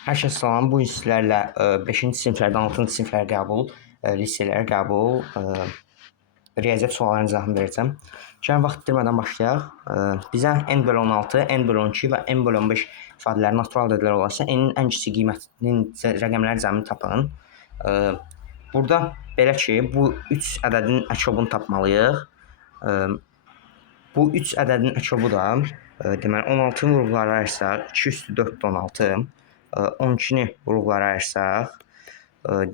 Hər kəs salam. Bu gün sizlərlə 5-ci siniflərdən 6-cı siniflərə qəbul, liselərə qəbul, riyaziyyat suallarının izahını verəcəm. Gəlin vaxt itirmədən başlayaq. Bizə n/16, n/12 və n/15 ifadələri natural ədədlər olarsa, n-in ən kiçik qiymətinin rəqəmləri cəmini tapın. Burada belə ki, bu 3 ədədin əkobunu tapmalıyıq. Bu 3 ədədin əkobu da deməli 16-nı vurğulara ayırsaq 2 üstü 4 16, 12-ni vurğulara ayırsaq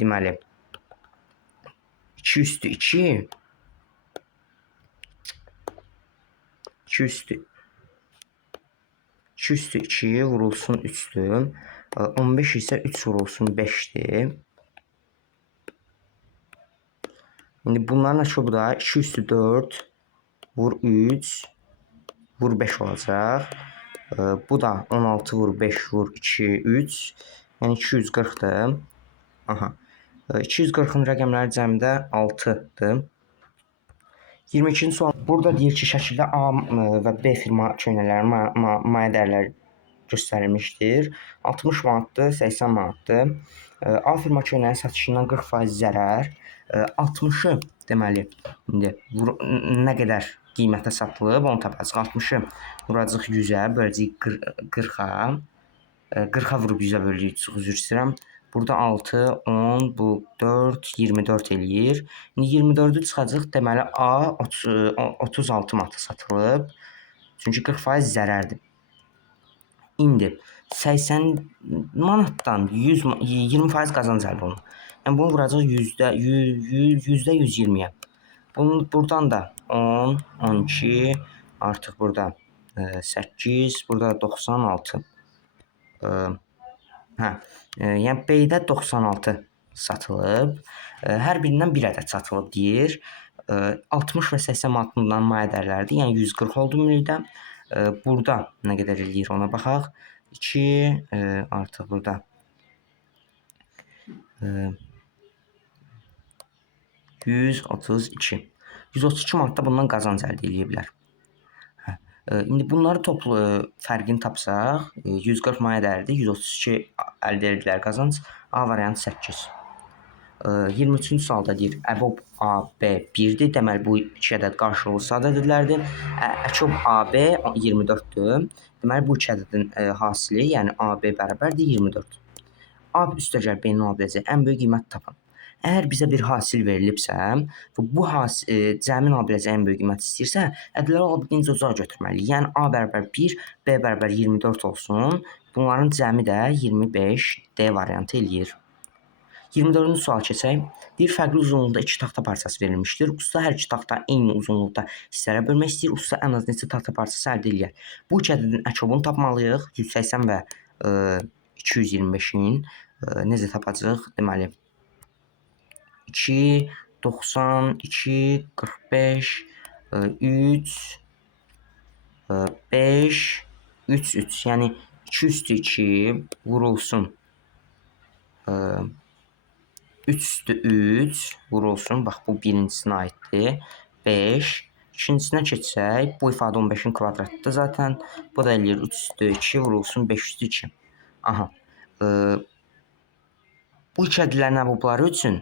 deməli 2 üstü 2 2 üstü 2 vurulsun 3'dür. 15 isə 3 vurulsun 5'dir. İndi bunların əkobu da 2 üstü 4 vur 3 vur 5 olacaq. Bu da 16 vur 5 vur 2 3. Yəni 240'dır. Aha. 240'ın rəqəmləri cəmdə 6'dır. 22-ci sual. Burada deyir ki, şəkildə A və B firma köynəklərinin maya dəyərləri göstərilmişdir. 60 manatdır, 80 manatdır. A firma köynəyin satışından 40% zərər. 60'ı deməli indi nə qədər qiymətə satılıb onu tapacağıq. 60'ı vuracağıq 100'ə, böləcəyik 40'a. 40'a vurub 100'ə böləcəyik, çox üzr istəyirəm. Burada 6, 10, bu 4, 24 eləyir. İndi 24'ü çıxacaq, deməli A 36 manata satılıb. Çünki 40% zərərdir. İndi 80 manatdan 20% qazanc əldə olunur. Yəni bunu vuracaq %120'yə. Buradan da 10, 12, artıq burada 8, burada 96. Yəni B-də 96 satılıb. Hər birindən bir ədəd satılıb deyir. 60 və 80 manatından maya dəyərləridir. Yəni 140 oldu ümumilikdə. Burada nə qədər eləyir ona baxaq. 2 artıq burada 132. 132 manatda bundan qazanc əldə edə bilər. İndi bunları toplu fərqini tapsaq, 140 maya dəyərdir, 132 əldə edilər qazanc. A variantı 8. 23-cü sualda deyir, əbob AB 1'dir. Deməli bu 2 ədəd qarşılıqlı sadə ədədlərdir. Əkob AB 24'dür. Deməli bu 2 ədədin hasili, yəni AB bərabərdir 24. A üstəgəl B-nin ola biləcək ən böyük qiyməti tapın. Əgər bizə bir hasil verilibsə, bu cəmin ola biləcək ən böyük qiymət istəyirsə, ədədləri olabildiyincə uzağa götürməliyik. Yəni A bərabər 1, B bərabər 24 olsun. Bunların cəmi də 25, D variantı eləyir. 24-cü sual keçək. Deyir, fərqli uzunluqda 2 taxta parçası verilmişdir. Usta hər 2 taxta eyni uzunluqda hissələrə bölmək istəyir. Usta ən az neçə taxta parçası əldə edir. Bu 2 ədədin əkobunu tapmalıyıq. 180 və 225'in necə tapacağıq? Deməli 2, 90, 2, 45, 3, 5, 3, 3. Yəni 2 üstü 2 vurulsun 3 üstü 3 vurulsun. Bax, bu birincisinə aiddir. 5. İkincisinə keçsək, bu ifadə 15'in kvadratıdır zaten. Bu da eləyir 3 üstü 2 vurulsun 5 üstü 2. Aha. Bu iki ədədlərin əbobları üçün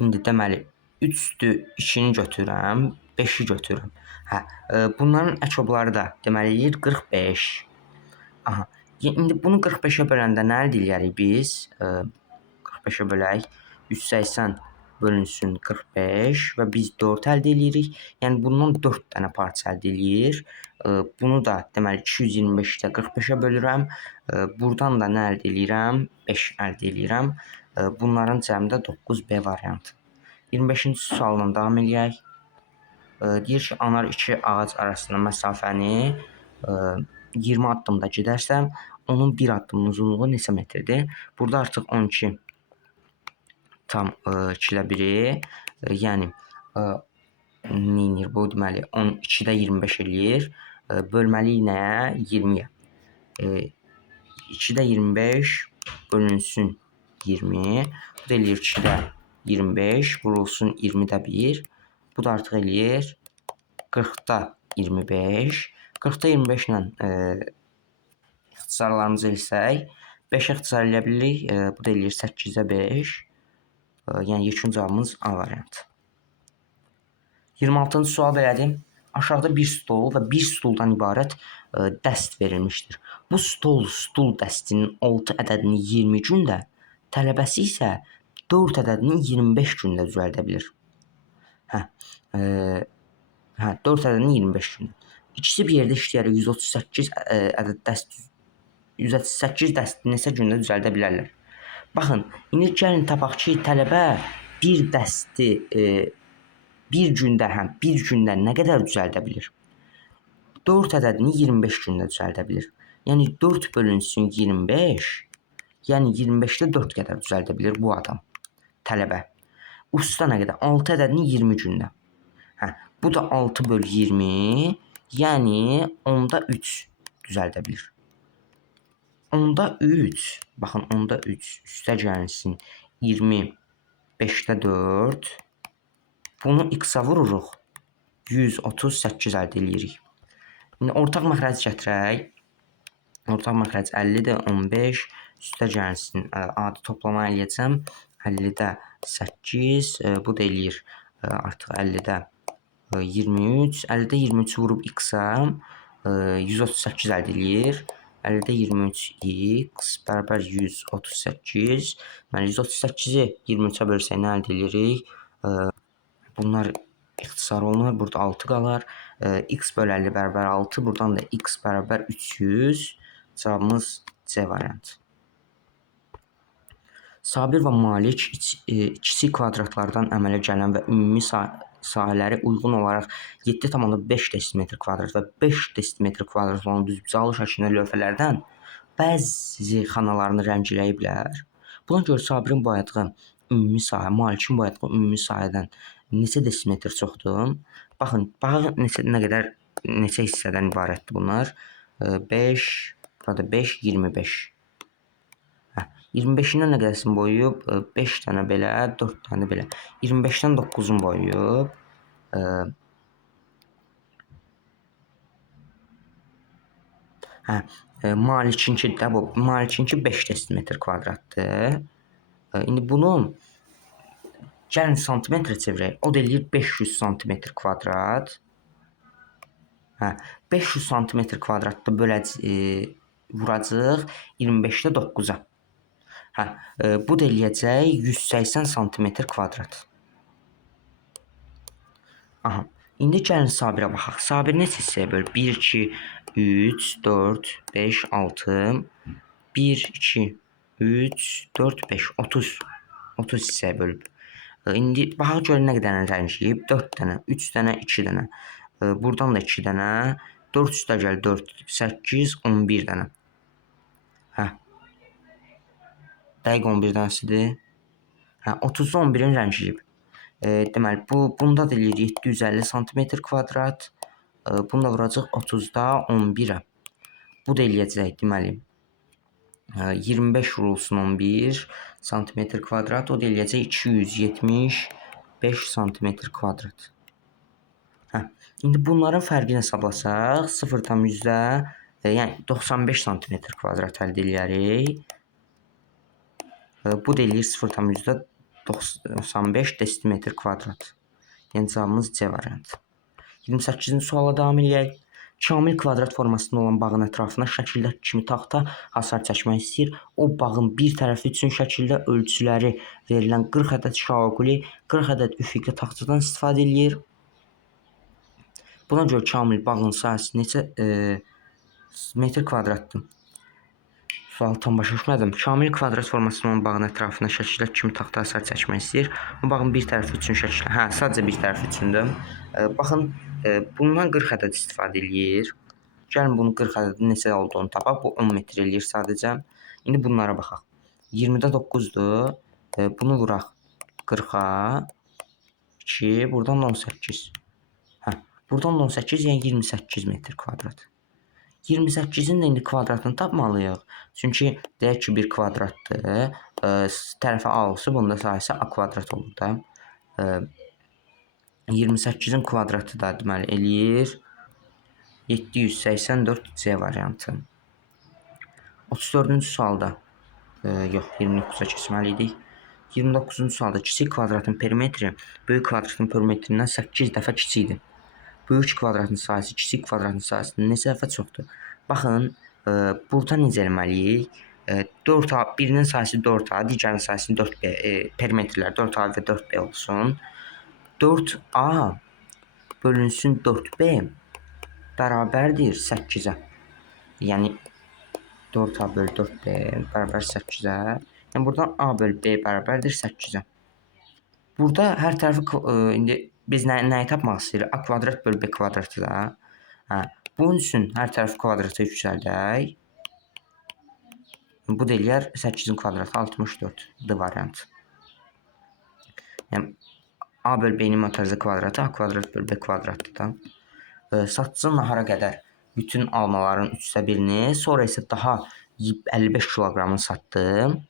indi deməli 3 üstü 2'ni götürürəm, 5'i götürürəm. Bunların əkobları da deməli eləyir 45. Aha. İndi bunu 45'ə böləndə nə əldə edərik biz? 45'ə bölək. 180 bölünsün 45 və biz 4 əldə edirik. Yəni bundan 4 dənə parça əldə edir. Bunu da deməli 225'də 45'ə bölürəm. Buradan da nə əldə edirəm? 5 əldə edirəm. Bunların cəmi də 9B variantı. 25-ci sualla davam edək. Deyir ki, anar 2 ağac arasında məsafəni 20 addımda gedərsəm, onun bir addımın uzunluğu neçə metrdir? Burada artıq 12 tam 2'lə 1'i, yəni bu deməli 12'də 25 eləyir. Bölməliyik nəyə? 20'yə. 2'də 25 bölünsün 20. Bu da eləyir 2'də 25 vurulsun 20'də 1. Bu da artıq eləyir 40'da 25. 40'da 25 ilə ixtisarlarımızı etsək, 5-ə ixtisar eləyə bilirik. Bu da eləyir 8-ə 5. Yəni yekun cavabımız A variantı. 26-cı sual belədir. Aşağıda bir stol və bir stuldan ibarət dəst verilmişdir. Bu stul dəstinin 6 ədədini 20 gündə, tələbəsi isə 4 ədədini 25 gündə düzəldə bilir. 4 ədədini 25 gündə. İkisi bir yerdə işləyərək 138 ədəd dəst 138 dəsti neçə gündə düzəldə bilərlər? Baxın, indi gəlin tapaq ki, tələbə bir dəsti bir gündə nə qədər düzəldə bilir? 4 ədədini 25 gündə düzəldə bilir. Yəni 4 bölünsün 25, yəni 25-də 4 qədər düzəldə bilir bu adam, tələbə. Usta nə qədər? 6 ədədini 20 gündə. Bu da 6 bölü 20, yəni 10-da 3 düzəldə bilir. 10-da 3, baxın 10-da 3 üstə gəlsin 25-də 4. Bunu x-a vururuq. 138 əldə edirik. İndi ortaq məxrəc gətirək. Ortaq məxrəc 50-dir, 15. Üstə gəlsin. Adi toplama eləyəcəm. 50-də 8. Bu da eləyir artıq 50-də 23. 50-də 23 vurub x-a 138 əldə eləyir. 50-də 23x bərabər 138. Deməli 138-i 23-ə bölsək nə əldə edirik? Bunlar ixtisar olunur. Burada 6 qalar. X bölü 50 bərabər 6. Buradan da x bərabər 300. Cavabımız C variantı. Sabir və Malik kiçik kvadratlardan əmələ gələn və ümumi sahələri uyğun olaraq 7,5 desimetr kvadrat və 5 desimetr kvadrat olan düzbucaqlı şəklində lövhələrdən bəzi xanalarını rəngləyiblər. Buna görə Sabirin boyadığı ümumi sahə, Malikin boyadığı ümumi sahədən neçə desimetr çoxdur? Baxın, neçə hissədən ibarətdir bunlar? 5, burada 5, 25. 25-dən nə qədərsini boyuyub? 5 dənə belə, 4 dənə belə. 25-dən 9-un boyuyub. Malikinki də bu. Malikinki 5 desimetr kvadratdır. İndi bunu gəlin santimetrə çevirək. O da eləyir 500 santimetr kvadrat. 500 santimetr kvadratda vuracaq 25-də 9-a. Bu da eləyəcək 180 santimetr kvadrat. İndi gəlin Sabirə baxaq. Sabir neçə hissəyə bölüb? 1, 2, 3, 4, 5, 6, 1, 2, 3, 4, 5, 30. 30 hissəyə bölüb. İndi baxaq görün nə qədər rəngləyib? 4 dənə, 3 dənə, 2 dənə. Buradan da 2 dənə. 4 üstə gəl 4, 8, 11 dənə. Dəqiq 11 dənəsidir. 30-da 11-in rəngləyib. Deməli, bunda da eləyir 750 santimetr kvadrat. Bunu da vuracaq 30-da 11-ə. Bu da eləyəcək, deməli, 25 vurulsun 11 santimetr kvadrat. O da eləyəcək 275 santimetr kvadrat. İndi bunların fərqini hesablasaq, 0,100-də, yəni 95 santimetr kvadrat əldə eləyərik. Bu da eləyir 0,100-də 95 desimetr kvadrat. Yəni cavabımız C variantı. 28-ci suala davam edək. Kamil kvadrat formasında olan bağın ətrafına şəkildəki kimi taxta hasar çəkmək istəyir. O bağın bir tərəfi üçün şəkildə ölçüləri verilən 40 ədəd şaoquli, 40 ədəd üfüqi taxtadan istifadə edir. Buna görə Kamil bağın sahəsi neçə metr kvadratdır? Sualı tam başa düşmədim. Kamil kvadrat formasında olan bağın ətrafına şəkildəki kimi taxta hasar çəkmək istəyir. Bu bağın bir tərəfi üçün şəkildə, sadəcə bir tərəfi üçündür. Baxın, bundan 40 ədəd istifadə edir. Gəlin bunun 40 ədədin neçə olduğunu tapaq. Bu 10 metr eləyir sadəcə. İndi bunlara baxaq. 20-də 9-dur. Bunu vuraq 40-a. 2, buradan 18. Buradan 18, yəni 28 metr kvadrat. 28-in də indi kvadratını tapmalıyıq. Çünki deyək ki, bir kvadratdır. Tərəfi A olsa, bunda sahəsi A kvadrat olur da. 28-in kvadratı da deməli eləyir 784 C variantı. 34-cü sualda yox, 29-a keçməliydik. 29-cu sualda kiçik kvadratın perimetri böyük kvadratın perimetrindən 8 dəfə kiçikdir. Böyük kvadratın sayısı kiçik kvadratın sayısından neçə dəfə çoxdur? Baxın, burada necə eləməliyik? 4A, birinin sayısı 4A, digərinin sayısı 4B, perimetrlər 4A və 4B olsun. 4A bölünsün 4B bərabərdir 8-ə. Yəni 4A bölü 4B bərabər 8-ə. Yəni buradan A bölü B bərabərdir 8-ə. Burada hər tərəfi indi biz nəyi tapmaq istəyirik? A kvadrat bölü B kvadratı da. Bunun üçün hər tərəfi kvadrata yüksəldək. Bu da eləyər 8-in kvadratı 64-dür variant. Yəni A bölü B-nin mötərizə kvadratı A kvadrat bölü B kvadratdır da. Satıcı nahara qədər bütün almaların 1/3-ni, sonra isə daha 55 kiloqramını satdı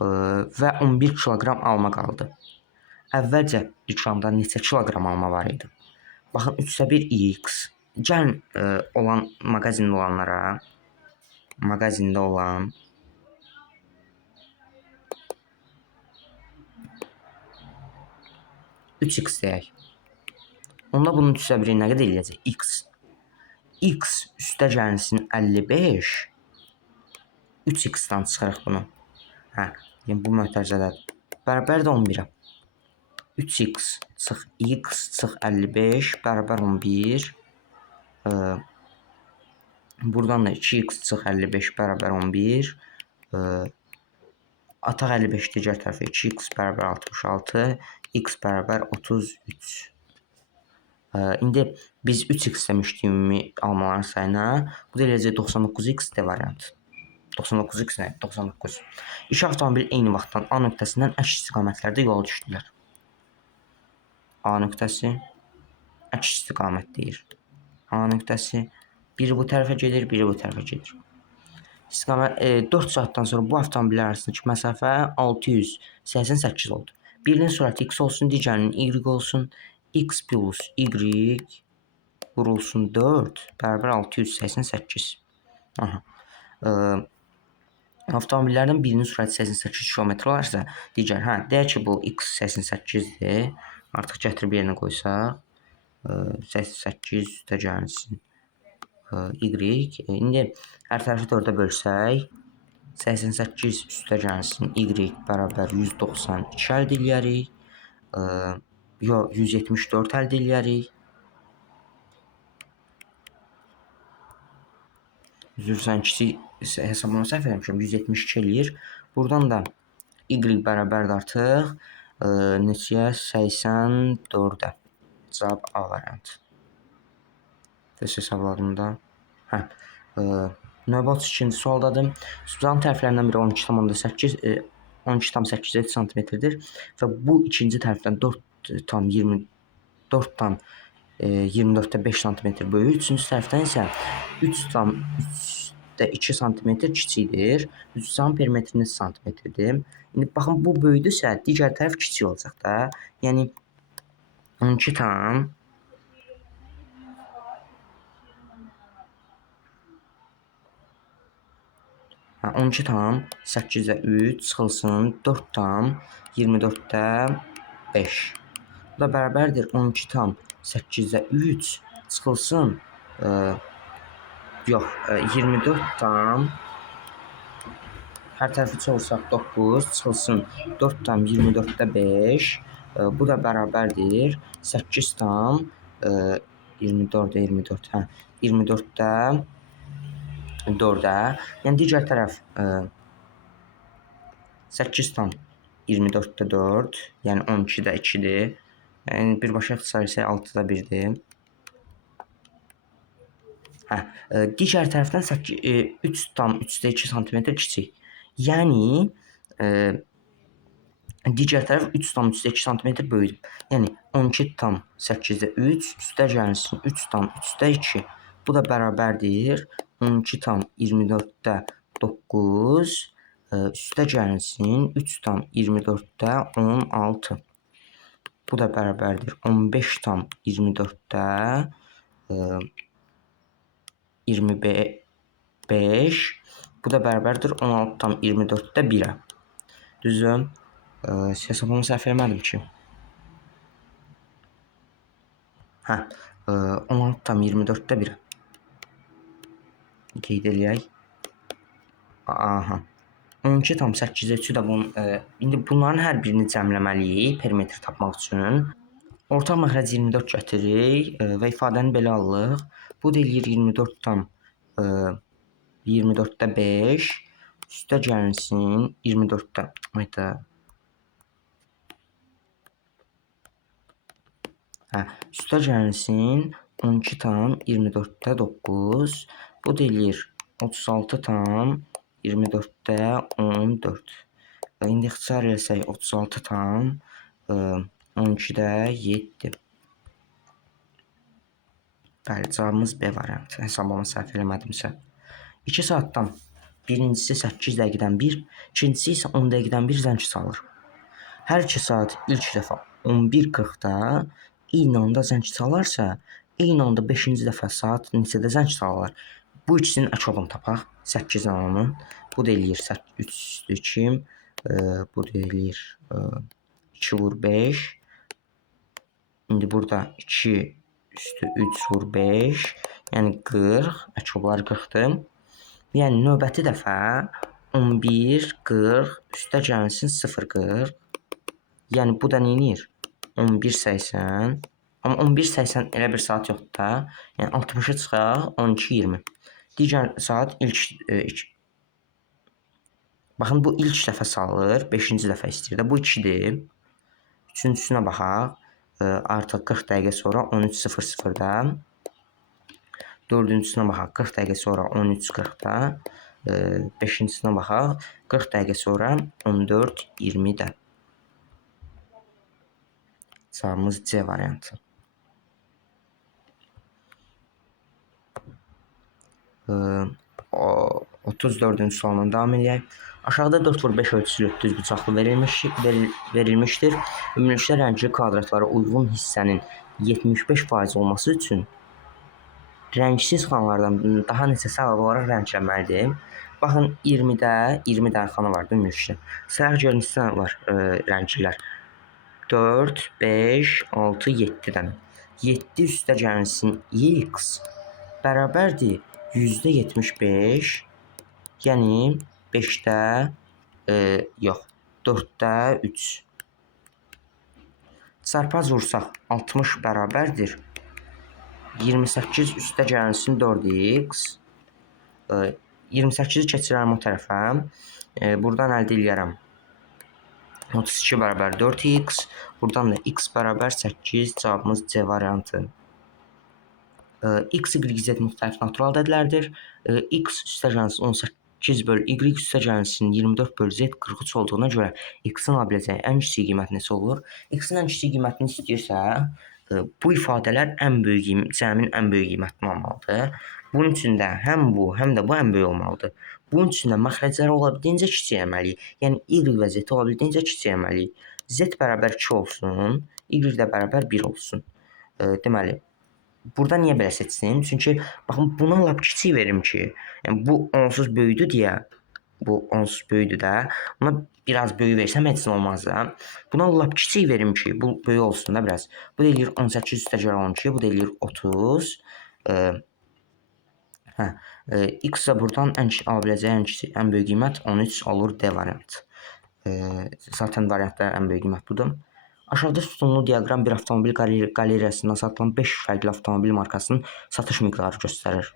və 11 kiloqram alma qaldı. Əvvəlcə ilk anda neçə kiloqram alma var idi? Baxın, 3/1 x. Gəlin olan mağazində olanlara, mağazində olan 3x deyək. Onda bunun 3/1 nə qədər eləyəcək? X. X üstə gəlsin 55. 3x-dan çıxarıq bunu. Yəni bu mötərizədə bərabərdir 11-ə. 3x çıx x çıx 55 bərabər 11. Buradan da 2x çıx 55 bərabər 11. Ataq 55 digər tərəfə 2x bərabər 66. X bərabər 33. İndi biz 3x demişdik ümumi almaların sayına. Bu da eləcək 99x D variant. 99x nə? 99. İki avtomobil eyni vaxtdan A nöqtəsindən əks istiqamətlərdə yola düşdülər. A nöqtəsi əks istiqamətdəyir. A nöqtəsi biri bu tərəfə gedir, biri bu tərəfə gedir. 4 saatdan sonra bu avtomobillər arasındakı məsafə 688 oldu. Birinin sürəti x olsun, digərinin y olsun. X plus y vurulsun 4 bərabər 688. Avtomobillərdən birinin sürəti 88 km olarsa, digər, deyək ki, bu x 88-dir. Artıq gətirib yerinə qoysaq, 88 üstə gəlsin y. İndi hər tərəfi 4-ə bölsək, 88 üstə gəlsin y bərabər 192 əldə eləyərik. Yox, 174 əldə eləyərik. Üzrsən kiçik hesablama səhv eləmişəm. 172 eləyir. Buradan da y bərabərdir artıq neçəyə? 84-ə. Cavab A variantı. Dərs hesabladım da. Növbə 32-ci sualdadır. Sualın tərəflərindən biri 12,8 12,87 cm-dir və bu ikinci tərəfdən 4,24-də 5 cm böyük. Üçüncü tərəfdən isə 3,2 cm kiçikdir. Üzücünün perimetri neçə santimetrdir? İndi baxın, bu böyüdürsə, digər tərəf kiçik olacaq da. Yəni 12 tam 8-də 3 çıxılsın 4,24-də 5. Bu da bərabərdir 12,8-də 3 çıxılsın 24 hər tərəfi çoxursaq 9 çıxılsın 4,24-də 5. Bu da bərabərdir 8,24-də 24-də 4-ə. Yəni digər tərəf 8,24-də 4, yəni 12-də 2-dir. Yəni birbaşa ixtisar isə 6-da 1-dir. Digər tərəfdən 3,3-də 2 cm kiçik. Yəni digər tərəf 3,3-də 2 cm böyüdür. Yəni 12,8-də 3 üstə gəlsin 3,3-də 2. Bu da bərabərdir 12,24-də 9 üstə gəlsin 3,24-də 16. Bu da bərabərdir 15,24-də 25. Bu da bərabərdir 16,24-də 1-ə. Düzdür? Hesablama səhv eləmədim ki. Hə, 16,24-də 1-ə. Qeyd eləyək. Aha. 12,8-ə 3-ü də bunun, indi bunların hər birini cəmləməliyik perimetr tapmaq üçün. Ortaq məxrəc 24 gətiririk və ifadəni belə alırıq. Bu da eləyir 24-də 5 üstə gəlinsin 24-də. Hayda. Hə, üstə gəlinsin 12,24-də 9. Bu da eləyir 36,24-də 14. İndi ixtisar etsək 36,12-də 7. Bəli, cavabımız B variantı. Hesablama səhv eləmədimsə. 2 saatdan birincisi 8 dəqiqədən 1, ikincisi isə 10 dəqiqədən 1 zəng çalır. Hər 2 saat ilk dəfə 11:40-da eyni anda zəng çalarsa, eyni anda 5-ci dəfə saat neçədə zəng çalarlar? Bu ikisinin ək olunu tapaq. 8 ilə 10-un. Bu da eləyir 3 üstü 2. Bu da eləyir 2 vur 5. İndi burada 2 üstü 3 vur 5. Yəni 40. Ək olunlar 40-dır. Yəni növbəti dəfə 11:40 üstə gəlinsin 0:40. Yəni bu da nə edir? 11:80. Amma 11:80 elə bir saat yoxdur da. Yəni 60-a çıxaq 12:20. Digər saat ilk baxın bu ilk dəfə salır, 5-ci dəfə istəyir də. Bu 2-dir. Üçüncüsünə baxaq. Artıq 40 dəqiqə sonra 13:00-da. Dördüncüsünə baxaq 40 dəqiqə sonra 13:40-da. Beşincisinə baxaq 40 dəqiqə sonra 14:20-də. Cavabımız C variantı. 34-cü sualdan davam edək. Aşağıda 4x5 ölçülü düz bıçaqlı verilmişdir. Ümumilikdə rəngli kvadratlara uyğun hissənin 75% olması üçün rəngsiz xanalardan daha neçəsi əlavə olaraq rənglənməlidir. Baxın 20 dənə xana var ümumilikdə. Sayaq görün neçə var rənglilər. 4, 5, 6, 7 dənə. 7 üstə gəlinsin x bərabərdir %75. Yəni 5-də yox, 4-də 3. Çarpaz vursaq 60 bərabərdir 28 üstə gəlinsin 4x. 28-i keçirərəm o tərəfə. Buradan əldə edərəm 32 bərabər 4x. Buradan da x bərabər 8. Cavabımız C variantı. X, y, z müxtəlif natural ədədlərdir. X üstə gəlinsin 18 bölü y üstə gəlinsin 24 bölü z 43 olduğuna görə x-in ala biləcəyi ən kiçik qiymət neçə olur? X-in ən kiçik qiymətini istəyirsə, bu ifadələr cəmin ən böyük qiymətini almalıdır. Bunun üçün də həm bu, həm də bu ən böyük olmalıdır. Bunun üçün də məxrəcləri olabildiyincə kiçiltməliyik. Yəni y və z olabildiyincə kiçiltməliyik. Z bərabər 2 olsun, y də bərabər 1 olsun. Deməli, burada niyə belə seçdim? Çünki baxın buna lap kiçik verim ki, yəni bu onsuz böyüdür deyə, bu onsuz böyüdür də, buna biraz böyük versəm heç nə olmaz da. Buna lap kiçik verim ki, bu böyük olsun da biraz. Bu da eləyir 18 üstə gəl 12, bu da eləyir 30. X də buradan ala biləcəyi ən böyük qiymət 13 olur D variantı. Zaten variantda ən böyük qiymət budur. Aşağıda sütunlu diaqram bir avtomobil qalereyasından satılan 5 fərqli avtomobil markasının satış miqdarı göstərir.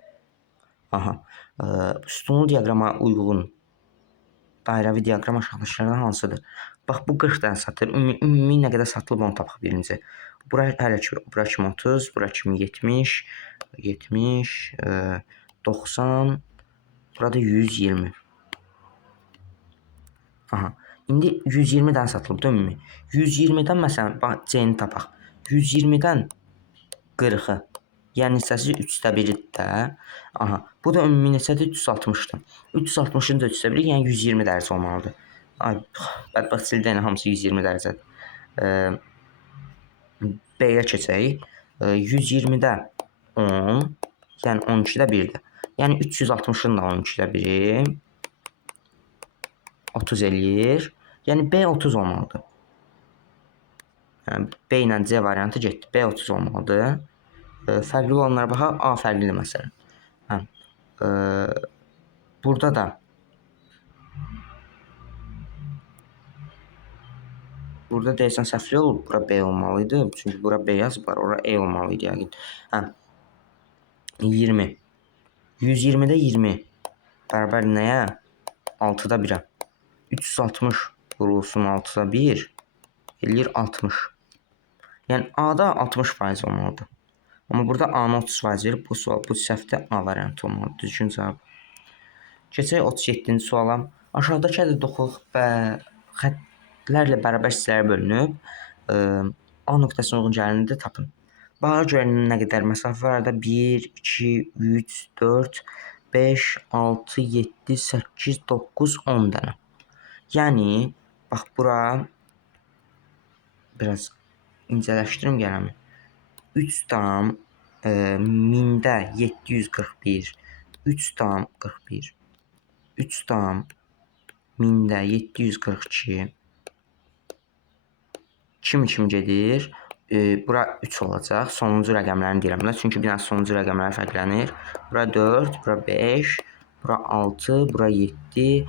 Sütunlu diaqrama uyğun dairəvi diaqram aşağıdakılardan hansıdır? Bax, bu 40 dənə satır. Ümumi nə qədər satılıb onu tapaq birinci. Bura hələ ki, bura kimi 30, bura kimi 70, 90, burada 120. İndi 120 dənə satılıb, ümumi. 120-dən məsələn, C-ni tapaq. 120-dən 40-ı, yəni hissəsi 3də 1-dir də. Bu da ümumi neçədir? 360-dır. 360-ın da 3də 1-i, yəni 120 dərəcə olmalıdır. Bədbəxtçilikdə yəni hamısı 120 dərəcədir. B-yə keçək. 120-də 10, yəni 12-də 1-dir. Yəni 360-ın da 12-də 1-i. 30 eləyir. Yəni B 30 olmalıdır. Yəni B ilə C variantı getdi. B 30 olmalıdır. Fərqli olanlara baxaq. A fərqlidir məsələn. Hə. Burada da burada deyəsən səhvli olub. Bura B olmalıydı. Çünki bura B yazıblar. Ora E olmalıydı yəqin. Hə. 20. 120-də 20 bərabər nəyə? 6-da 1-ə. 360 vurulsun 6-da 1 eləyir 60. Yəni A-da 60% olmalıdır. Amma burada A-nı 30% verib bu sual, bu səhvdə A variantı olmalıdır. Düzgün cavab. Keçək 37-ci suala. Aşağıdakı ədəd oxuq və xəttlərlə bərabər hissələrə bölünüb. A nöqtəsinə uyğun gəlini də tapın. Bağa görə nə qədər məsafə var da? 1, 2, 3, 4, 5, 6, 7, 8, 9, 10 dənə. Yəni, bax bura biraz incələşdirim qələmi. 3 tam 1000-də 741, 3 tam 41, 3 tam 1000-də 742 kimi gedir. Bura 3 olacaq. Sonuncu rəqəmlərini deyirəm də. Çünki bir dənə sonuncu rəqəmlər fərqlənir. Bura 4, bura 5, bura 6, bura 7,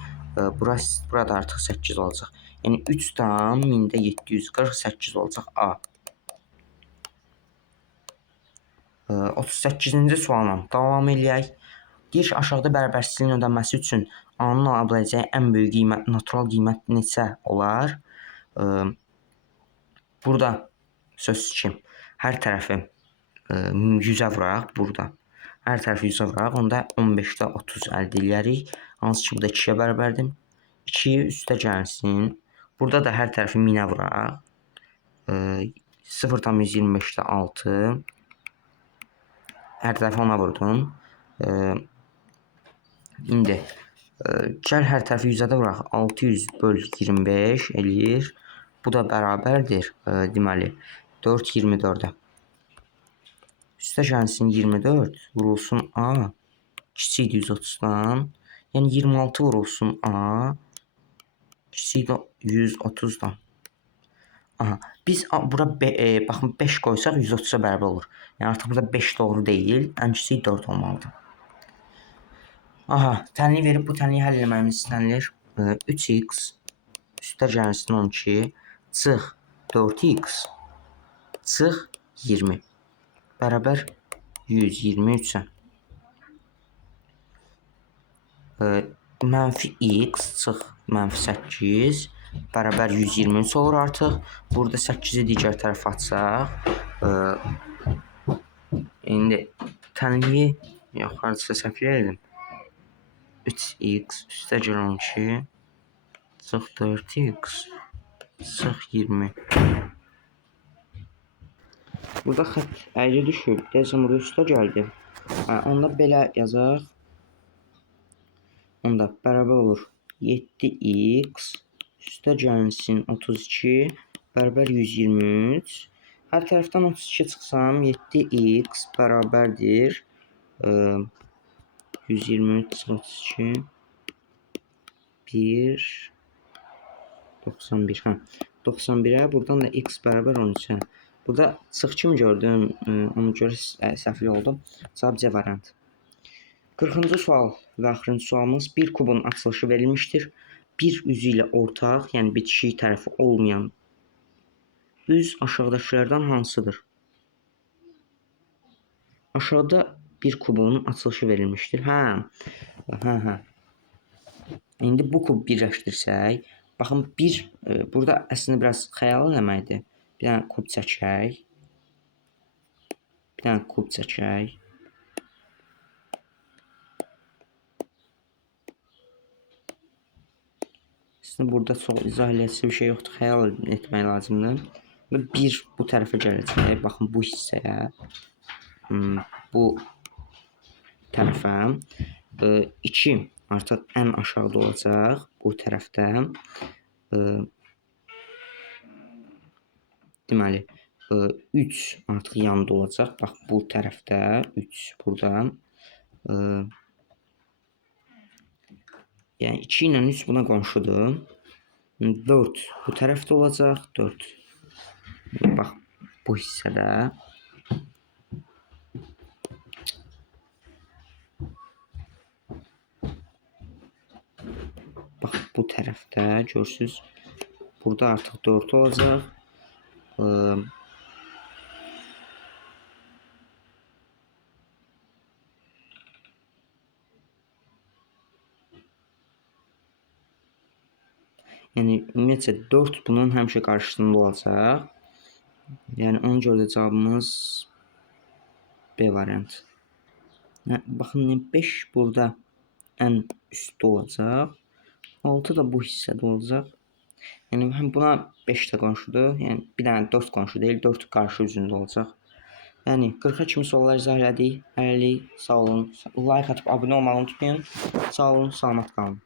burada artıq 8 olacaq. Yəni 3 tam 1000-də 748 olacaq A. 38-ci sualla davam eləyək. Deyir ki, aşağıda bərabərsizliyin ödənməsi üçün A-nın ala biləcəyi ən böyük qiymət, natural qiymət neçə olar? Burada söz ki, hər tərəfi 100-ə vuraq burada. Hər tərəfi 100-ə vuraq, onda 15-də 30 əldə edərik. Hansı ki, bu da 2-yə bərabərdir. 2 üstə gəlsin. Burada da hər tərəfi 1000-ə vuraq. 0,125-də 6. Hər tərəfi ona vurdum. İndi gəl hər tərəfi 100-ə də vuraq. 600 böl 25 eləyir. Bu da bərabərdir. Deməli 4 24-ə. Üstə gəlsin 24 vurulsun A. Kiçikdir 130-dan. Yəni 26 vurulsun A. Kiçikdir 130-dan. Aha. Biz bura baxın 5 qoysaq 130-a bərabər olur. Yəni artıq burada 5 doğru deyil. Ən kiçik 4 olmalıdır. Aha, tənliyi verib bu tənliyi həll etməyimiz istənilir. 3x üstə gəlsin 12 çıx 4x çıx 20 bərabər 123-ə. Mənfi x çıx mənfi 8 bərabər 123 olur artıq. Burada 8-i digər tərəfə atsaq. İndi tənliyi yox, hardasa səhv elədim. 3x üstə gəl 12 çıx 4x çıx 20. Burada xətt əyri düşüb. Deyəsən burada üstə gəldi. Onda belə yazaq. Onda bərabər olur 7x üstə gəlsin 32 bərabər 123. Hər tərəfdən 32 çıxsam 7x bərabərdir 123 32 1 91. 91-ə buradan da x bərabər 13-ə. Burada çıx kimi gördüm. Ona görə səhvli oldu. Cavab C variantı. 40-cı sual və axırıncı sualımız bir kubun açılışı verilmişdir. Bir üzü ilə ortaq, yəni bitişik tərəfi olmayan üz aşağıdakılardan hansıdır? Aşağıda bir kubun açılışı verilmişdir. Hə. İndi bu kub birləşdirsək, baxın burada əslində biraz xəyal eləməkdir. Bir dənə kub çəkək. Aslında burada çox izah eləyəcək bir şey yoxdur. Xəyal etmək lazımdır. Bir bu tərəfə gələcək. Baxın bu hissəyə. Bu tərəfə. 2 artıq ən aşağıda olacaq. Bu tərəfdə. Deməli 3 artıq yanında olacaq. Bax bu tərəfdə 3 burada. Yəni 2 ilə 3 buna qonşudur. 4 bu tərəfdə olacaq. 4. Bax bu hissədə. Bax bu tərəfdə görürsüz. Burada artıq 4 olacaq. Yəni ümumiyyətlə 4 bunun həmişə qarşısında olacaq. Yəni ona görə də cavabımız B variantı. Baxın 5 burada ən üstdə olacaq. 6 da bu hissədə olacaq. Yəni həm buna 5 də qonşudur. Yəni bir dənə 4 qonşu deyil, 4 qarşı üzündə olacaq. Yəni 40-a kimi suallar izah elədik. Hələlik sağ olun. Like atıb abunə olmağı unutmayın. Sağ olun, salamat qalın.